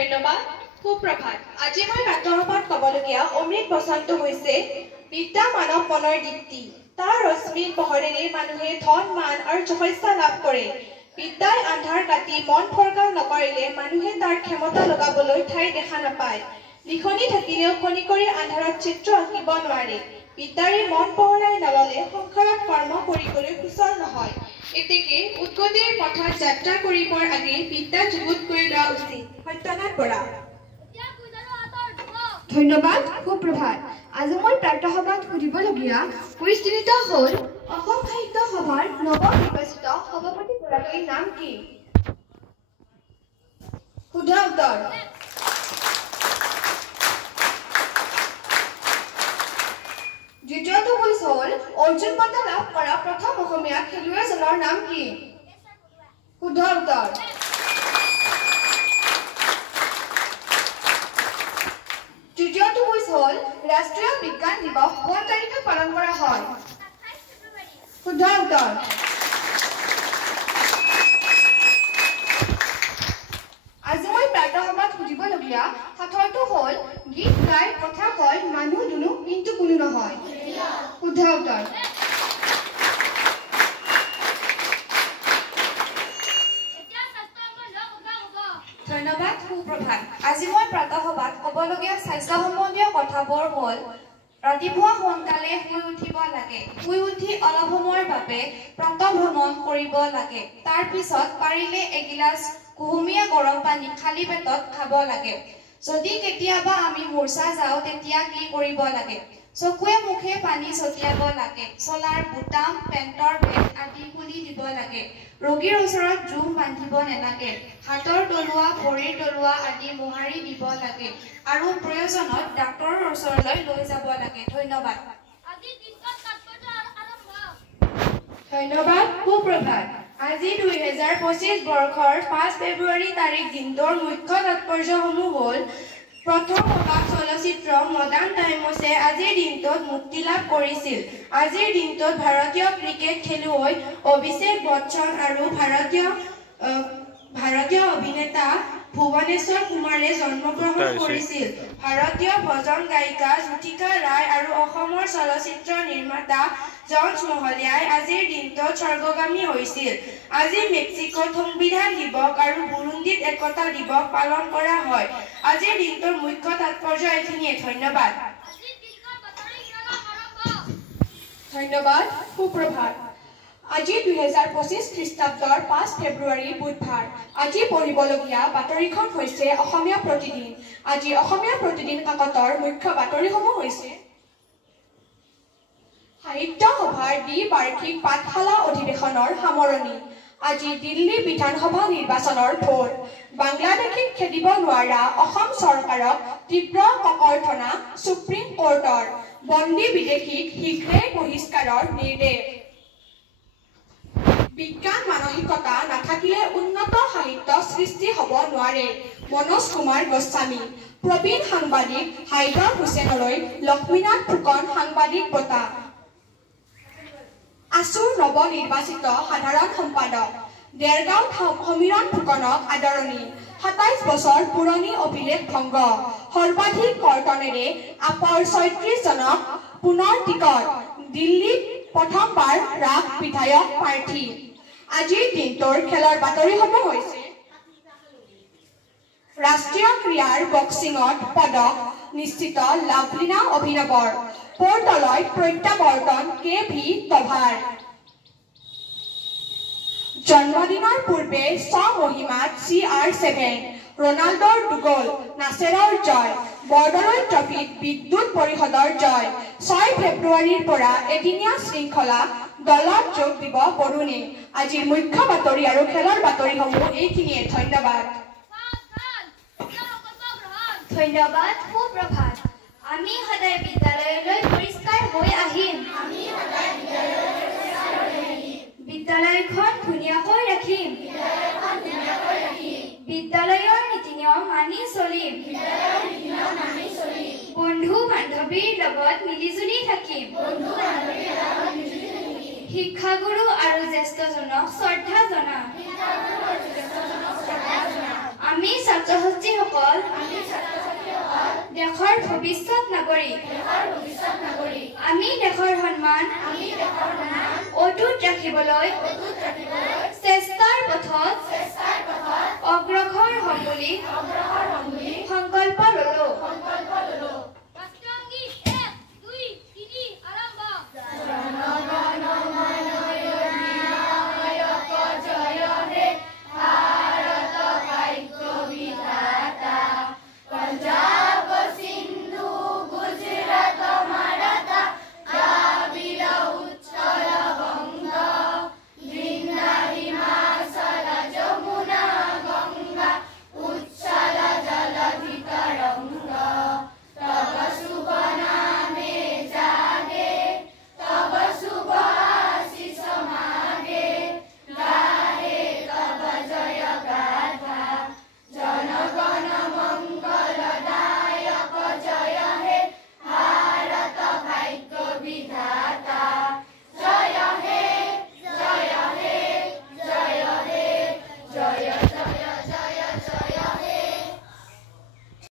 ধন্যবাদ সুপ্ৰভাত আজি মই ৰাষ্ট্ৰসভাত ক'বলগীয়া অমৃত বচনটো হৈছে বিদ্যা মানৱ মনৰ দীপ্তি তাৰ ৰশ্মিৰ পোহৰেৰে মানুহে ধন মান আৰু যশস্যা লাভ কৰে বিদ্যাই আন্ধাৰ কাটি মন ফৰকাল নকৰিলে মানুহে তাৰ ক্ষমতা লগাবলৈ ঠাই দেখা নাপায় লিখনি থাকিলেও খনি কৰি আন্ধাৰত চিত্ৰ আঁকিব নোৱাৰে বিদ্যাৰে মন পোহৰাই নললে সংসাৰত কৰ্ম কৰিবলৈ সুচল নহয় এতেকে উৎগতিৰ পথত যাত্ৰা কৰিবৰ আগে বিদ্যা যুগুত কৰি লোৱা উচিত সত্যনাথ বৰা ধন্যবাদ সুপ্ৰভাত আজি মই প্ৰাৰ্থসভাত সুধিবলগীয়া কুইজ তিনিটা হ'ল অসম সাহিত্য সভাৰ নৱনিৰ্বাচিত সভাপতি গৰাকীৰ নাম কি শুদ্ধ উত্তৰ দ্বিতীয়টো কুইজ হ'ল অৰ্জুন বঁটা লাভ কৰা প্ৰথম অসমীয়া খেলুৱৈজনৰ নাম কি শুদ্ধ উত্তৰ তৃতীয়টো কুইজ হ'ল ৰাষ্ট্ৰীয় বিজ্ঞান দিৱস কোন তাৰিখে পালন কৰা হয় শুদ্ধ উত্তৰ আজি মই প্ৰাৰ্থসভাত সুধিবলগীয়া সাঁথৰটো হ'ল গীত গাই কথা কয় মানুহ দুনু কিন্তু কোনো নহয় শুদ্ধ উত্তৰ ধন্যবাদ সুপ্ৰভাত আজি মই প্ৰাতঃসভাত ক'বলগীয়া স্বাস্থ্য সম্বন্ধীয় কথাবোৰ হ'ল ৰাতিপুৱা সোনকালে শুই উঠিব লাগে শুই উঠি অলপ সময়ৰ বাবে প্ৰাতঃ ভ্ৰমণ কৰিব লাগে তাৰ পিছত পাৰিলে এগিলাচ কুহুমীয়া গৰম পানী খালী পেটত খাব লাগে যদি কেতিয়াবা আমি মূৰ্ছা যাওঁ তেতিয়া কি কৰিব লাগে চকুৱে মুখে পানী ছটিয়াব লাগে চলাৰ বুটাম পেণ্টৰ বেগ আদি খুলি দিব লাগে ৰোগীৰ ওচৰত জুম বান্ধিব নালাগে হাতৰ তলুৱা ভৰিৰ তলুৱা আদি মোহাৰি দিব লাগে আৰু প্ৰয়োজনত ডাক্তৰৰ ওচৰলৈ লৈ যাব লাগে ধন্যবাদ ধন্যবাদ সুপ্ৰভাত আজি 2025 বৰ্ষৰ 5 ফেব্ৰুৱাৰী তাৰিখ দিনটোৰ মুখ্য তাৎপৰ্যসমূহ হ'ল প্ৰথম প্ৰকাশ চলচ্চিত্ৰ মডাৰ্ণ টাইমছে আজিৰ দিনটোত মুক্তি লাভ কৰিছিল আজিৰ দিনটোত ভাৰতীয় ক্ৰিকেট খেলুৱৈ অভিষেক বচ্চন আৰু ভাৰতীয় অভিনেতা ভুৱনেশ্বৰ কুমাৰে জন্মগ্ৰহণ কৰিছিল ভাৰতীয় ভজন গায়িকা জ্যোতিকা ৰায় আৰু অসমৰ চলচ্চিত্ৰ নিৰ্মাতা জৰ্জ মহলীয়াই আজিৰ দিনটোত স্বৰ্গগামী হৈছিল আজি মেক্সিকোত সংবিধান দিৱস আৰু বুৰুণ্ডীত একতা দিৱস পালন কৰা হয় আজিৰ দিনটোৰ মুখ্য তাৎপৰ্য এইখিনিয়ে ধন্যবাদ ধন্যবাদ সুপ্ৰভাত আজি 2025 খ্ৰীষ্টাব্দৰ 5 ফেব্ৰুৱাৰী বুধবাৰ আজি পঢ়িবলগীয়া বাতৰিখন হৈছে অসমীয়া প্ৰতিদিন আজি অসমীয়া প্ৰতিদিন কাকতৰ মুখ্য বাতৰিসমূহ হৈছে সাহিত্য সভাৰ দ্বিবাৰ্ষিক পাঠশালা অধিৱেশনৰ সামৰণি আজি দিল্লী বিধানসভা নিৰ্বাচনৰ ভোট বাংলাদেশীক খেদিব নোৱাৰা অসম চৰকাৰক তীব্ৰ ককৰ্থনা সুপ্ৰিম কোৰ্টৰ বন্দী বিদেশীক শীঘ্ৰে বহিষ্কাৰৰ নিৰ্দেশ বিজ্ঞান মানসিকতা নাথাকিলে উন্নত সাহিত্য সৃষ্টি হ'ব নোৱাৰে মনোজ কুমাৰ গোস্বামী প্ৰবীণ সাংবাদিক হাইদৰ হুছেইনলৈ লক্ষ্মীনাথ ফুকন সাংবাদিক বঁটা আসুৰ নৱনিৰ্বাচিত সাধাৰণ সম্পাদক দেৰগাঁও সমীৰণ ফুকনক আদৰণি 27 বছৰ পুৰণি অভিলেখ ভংগ সৰ্বাধিক কৰ্তনেৰে আপৰ 36 জনক পুনৰ টিকট দিল্লীত প্ৰথমবাৰ ৰাগ বিধায়ক প্ৰাৰ্থী আজিৰ দিনটোৰ খেলৰ বাতৰিসমূহ হৈছে ৰাষ্ট্ৰীয় ক্ৰীড়াৰ বক্সিঙত পদক নিশ্চিত লাভলীনা অভিনৱৰ পৰ্টলৈ প্ৰত্যাৱৰ্তন কে.ভি. টভাৰ জন্মদিনৰ পূৰ্বে স্বমহিমাত CR7 ৰনাল্ডৰ দুগল নাছেৰৰ জয় বৰদলৈ ট্ৰফিত বিদ্যুৎ পৰিষদৰ জয় 6 ফেব্ৰুৱাৰীৰ পৰা এদিনীয়া শৃংখলা দলত যোগ দিব বৰুণে আজিৰ মুখ্য বাতৰি আৰু খেলৰ বাতৰিসমূহ এইখিনিয়ে ধন্যবাদ ধন্যবাদ সুপ্ৰভাত আমি সদায় বিদ্যালয়লৈ পৰিষ্কাৰ হৈ আহিম বিদ্যালয়খন ধুনীয়াকৈ ৰাখিম বিদ্যালয়ৰ নীতি নিয়ম মানি চলিম বন্ধু বান্ধৱীৰ লগত মিলিজুলি থাকিম শিক্ষাগুৰু আৰু জ্যেষ্ঠজনক শ্ৰদ্ধা জনাম আমি ছাত্ৰ-ছাত্ৰীসকল দেশৰ ভৱিষ্যত নাগৰিক। আমি দেশৰ সন্মান অটুট ৰাখিবলৈ চেষ্টাৰ পথত অগ্ৰসৰ হ'ম বুলি সংকল্প ল'লো।